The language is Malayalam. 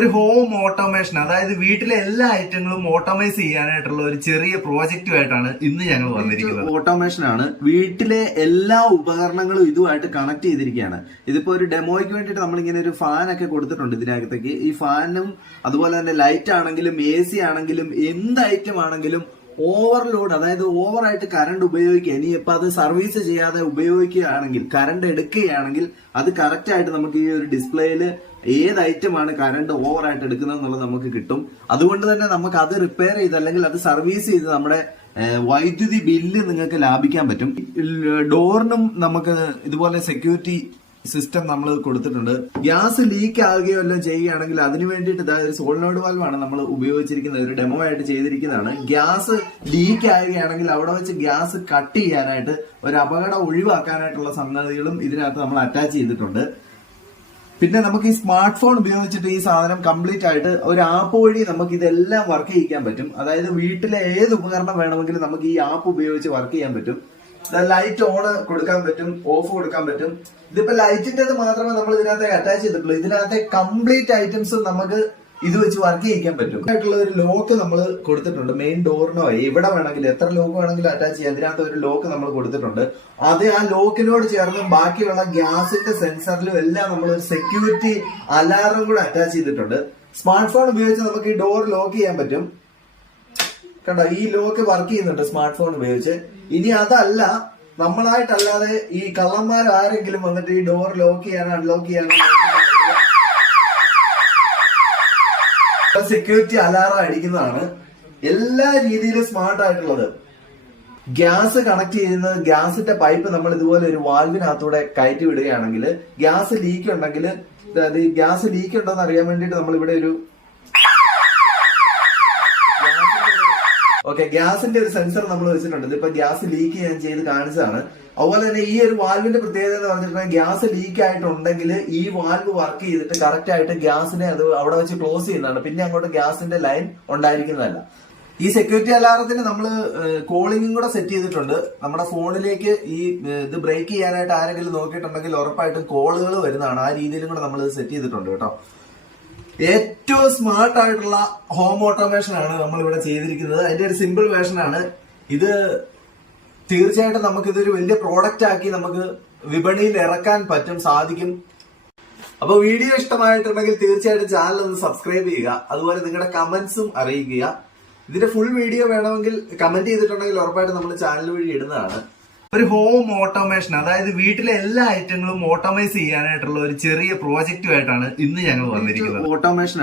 ഒരു ഹോം ഓട്ടോമേഷൻ, അതായത് വീട്ടിലെ എല്ലാ ഐറ്റങ്ങളും ഓട്ടോമൈസ് ചെയ്യാനായിട്ടുള്ള ഒരു ചെറിയ പ്രോജക്റ്റുമായിട്ടാണ് ഇന്ന് ഞങ്ങൾ വന്നിരിക്കുന്നത്. ഓട്ടോമേഷൻ ആണ്. വീട്ടിലെ എല്ലാ ഉപകരണങ്ങളും ഇതുമായിട്ട് കണക്ട് ചെയ്തിരിക്കുകയാണ്. ഇതിപ്പോ ഒരു ഡെമോയ്ക്ക് വേണ്ടിയിട്ട് നമ്മളിങ്ങനെ ഒരു ഫാൻ ഒക്കെ കൊടുത്തിട്ടുണ്ട് ഇതിനകത്തേക്ക്. ഈ ഫാനും അതുപോലെ തന്നെ ലൈറ്റ് ആണെങ്കിലും AC ആണെങ്കിലും എന്ത് ഐറ്റം ആണെങ്കിലും ഓവർലോഡ്, അതായത് ഓവറായിട്ട് കറണ്ട് ഉപയോഗിക്കുക, ഇനി ഇപ്പൊ അത് സർവീസ് ചെയ്യാതെ ഉപയോഗിക്കുകയാണെങ്കിൽ, കറണ്ട് എടുക്കുകയാണെങ്കിൽ അത് കറക്റ്റ് ആയിട്ട് നമുക്ക് ഈ ഒരു ഡിസ്പ്ലേയിൽ ഏത് ഐറ്റമാണ് കറണ്ട് ഓവറായിട്ട് എടുക്കുന്നത് എന്നുള്ളത് നമുക്ക് കിട്ടും. അതുകൊണ്ട് തന്നെ നമുക്ക് അത് റിപ്പയർ ചെയ്ത് അല്ലെങ്കിൽ അത് സർവീസ് ചെയ്ത് നമ്മുടെ വൈദ്യുതി ബില്ല് നിങ്ങൾക്ക് ലാഭിക്കാൻ പറ്റും. ഡോറിനും നമുക്ക് ഇതുപോലെ സെക്യൂരിറ്റി സിസ്റ്റം നമ്മൾ കൊടുത്തിട്ടുണ്ട്. ഗ്യാസ് ലീക്ക് ആകുകയോ എല്ലാം ചെയ്യുകയാണെങ്കിൽ അതിന് വേണ്ടിയിട്ട് ഒരു സോളിനോയിഡ് വാൽവാണ് നമ്മൾ ഉപയോഗിച്ചിരിക്കുന്നത്. ഒരു ഡെമോ ആയിട്ട് ചെയ്തിരിക്കുന്നതാണ്. ഗ്യാസ് ലീക്ക് ആകുകയാണെങ്കിൽ അവിടെ വെച്ച് ഗ്യാസ് കട്ട് ചെയ്യാനായിട്ട്, ഒരു അപകടം ഒഴിവാക്കാനായിട്ടുള്ള സംഗതികളും ഇതിനകത്ത് നമ്മൾ അറ്റാച്ച് ചെയ്തിട്ടുണ്ട്. പിന്നെ നമുക്ക് ഈ സ്മാർട്ട് ഫോൺ ഉപയോഗിച്ചിട്ട് ഈ സാധനം കംപ്ലീറ്റ് ആയിട്ട് ഒരു ആപ്പ് വഴി നമുക്ക് ഇതെല്ലാം വർക്ക് ചെയ്യിക്കാൻ പറ്റും. അതായത് വീട്ടിലെ ഏത് ഉപകരണം വേണമെങ്കിലും നമുക്ക് ഈ ആപ്പ് ഉപയോഗിച്ച് വർക്ക് ചെയ്യാൻ പറ്റും. ലൈറ്റ് ഓണ് കൊടുക്കാൻ പറ്റും, ഓഫ് കൊടുക്കാൻ പറ്റും. ഇതിപ്പോ ലൈറ്റിന്റേത് മാത്രമേ നമ്മൾ ഇതിനകത്ത് അറ്റാച്ച് ചെയ്തിട്ടുള്ളൂ. ഇതിനകത്തെ കംപ്ലീറ്റ് ഐറ്റംസും നമുക്ക് ഇത് വെച്ച് വർക്ക് ചെയ്യിക്കാൻ പറ്റും. ആയിട്ടുള്ള ഒരു ലോക്ക് നമ്മൾ കൊടുത്തിട്ടുണ്ട്. മെയിൻ ഡോറിനോ എവിടെ വേണമെങ്കിലും, എത്ര ലോക്ക് വേണമെങ്കിലും അറ്റാച്ച് ചെയ്യാം. ഇതിനകത്ത് ഒരു ലോക്ക് നമ്മൾ കൊടുത്തിട്ടുണ്ട്. അത് ആ ലോക്കിനോട് ചേർന്ന് ബാക്കിയുള്ള ഗ്യാസിന്റെ സെൻസറിലും എല്ലാം നമ്മൾ ഒരു സെക്യൂരിറ്റി അലാറം കൂടെ അറ്റാച്ച് ചെയ്തിട്ടുണ്ട്. സ്മാർട്ട് ഫോൺ ഉപയോഗിച്ച് നമുക്ക് ഈ ഡോർ ലോക്ക് ചെയ്യാൻ പറ്റും. കണ്ടോ, ഈ ലോക്ക് വർക്ക് ചെയ്യുന്നുണ്ട് സ്മാർട്ട് ഫോൺ ഉപയോഗിച്ച്. ഇനി അതല്ല, നമ്മളായിട്ടല്ലാതെ ഈ കള്ളന്മാർ ആരെങ്കിലും വന്നിട്ട് ഈ ഡോർ ലോക്ക് ചെയ്യാനോ അൺലോക്ക് ചെയ്യാനോ സെക്യൂരിറ്റി അലാറം അടിക്കുന്നതാണ്. എല്ലാ രീതിയിലും സ്മാർട്ട് ആയിട്ടുള്ളത്. ഗ്യാസ് കണക്ട് ചെയ്യുന്നത്, ഗ്യാസിന്റെ പൈപ്പ് നമ്മൾ ഇതുപോലെ ഒരു വാൽവിനകത്തൂടെ കയറ്റി വിടുകയാണെങ്കിൽ ഗ്യാസ് ലീക്ക് ഉണ്ടെങ്കിൽ, അതായത് ഗ്യാസ് ലീക്ക് ഉണ്ടോന്ന് അറിയാൻ വേണ്ടിയിട്ട് നമ്മൾ ഇവിടെ ഒരു ഗ്യാസിന്റെ ഒരു സെൻസർ നമ്മൾ വെച്ചിട്ടുണ്ട്. ഇതിപ്പോ ഗ്യാസ് ലീക്ക് ഞാൻ ചെയ്ത് കാണിച്ചതാണ്. അതുപോലെ തന്നെ ഈ ഒരു വാൽവിന്റെ പ്രത്യേകത എന്ന് പറഞ്ഞിട്ടുണ്ടെങ്കിൽ ഗ്യാസ് ലീക്ക് ആയിട്ടുണ്ടെങ്കിൽ ഈ വാൽവ് വർക്ക് ചെയ്തിട്ട് കറക്റ്റ് ആയിട്ട് ഗ്യാസിനെ അത് അവിടെ വെച്ച് ക്ലോസ് ചെയ്യുന്നതാണ്. പിന്നെ അങ്ങോട്ട് ഗ്യാസിന്റെ ലൈൻ ഉണ്ടായിരിക്കുന്നതല്ല. ഈ സെക്യൂരിറ്റി അലാറത്തിന് നമ്മൾ കോളിംഗും കൂടെ സെറ്റ് ചെയ്തിട്ടുണ്ട്. നമ്മുടെ ഫോണിലേക്ക് ഈ ഇത് ബ്രേക്ക് ചെയ്യാനായിട്ട് ആരെങ്കിലും നോക്കിയിട്ടുണ്ടെങ്കിൽ ഉറപ്പായിട്ടും കോളുകൾ വരുന്നതാണ്. ആ രീതിയിലും കൂടെ നമ്മൾ സെറ്റ് ചെയ്തിട്ടുണ്ട് കേട്ടോ. ഏറ്റവും സ്മാർട്ട് ആയിട്ടുള്ള ഹോം ഓട്ടോമേഷൻ ആണ് നമ്മൾ ഇവിടെ ചെയ്തിരിക്കുന്നത്. അതിന്റെ ഒരു സിമ്പിൾ വേർഷൻ ആണ് ഇത്. തീർച്ചയായിട്ടും നമുക്കിതൊരു വലിയ പ്രോഡക്റ്റ് ആക്കി നമുക്ക് വിപണിയിൽ ഇറക്കാൻ സാധിക്കും. അപ്പൊ വീഡിയോ ഇഷ്ടമായിട്ടുണ്ടെങ്കിൽ തീർച്ചയായിട്ടും ചാനൽ ഒന്ന് സബ്സ്ക്രൈബ് ചെയ്യുക. അതുപോലെ നിങ്ങളുടെ കമന്റ്സും അറിയിക്കുക. ഇതിന്റെ ഫുൾ വീഡിയോ വേണമെങ്കിൽ കമന്റ് ചെയ്തിട്ടുണ്ടെങ്കിൽ ഉറപ്പായിട്ട് നമ്മൾ ചാനൽ വഴി ഇടുന്നതാണ്. ഒരു ഹോം ഓട്ടോമേഷൻ, അതായത് വീട്ടിലെ എല്ലാ ഐറ്റങ്ങളും ഓട്ടോമൈസ് ചെയ്യാനായിട്ടുള്ള ഒരു ചെറിയ പ്രോജക്റ്റുമായിട്ടാണ് ഇന്ന് ഞങ്ങൾ വന്നിരിക്കുന്നത്. ഓട്ടോമേഷൻ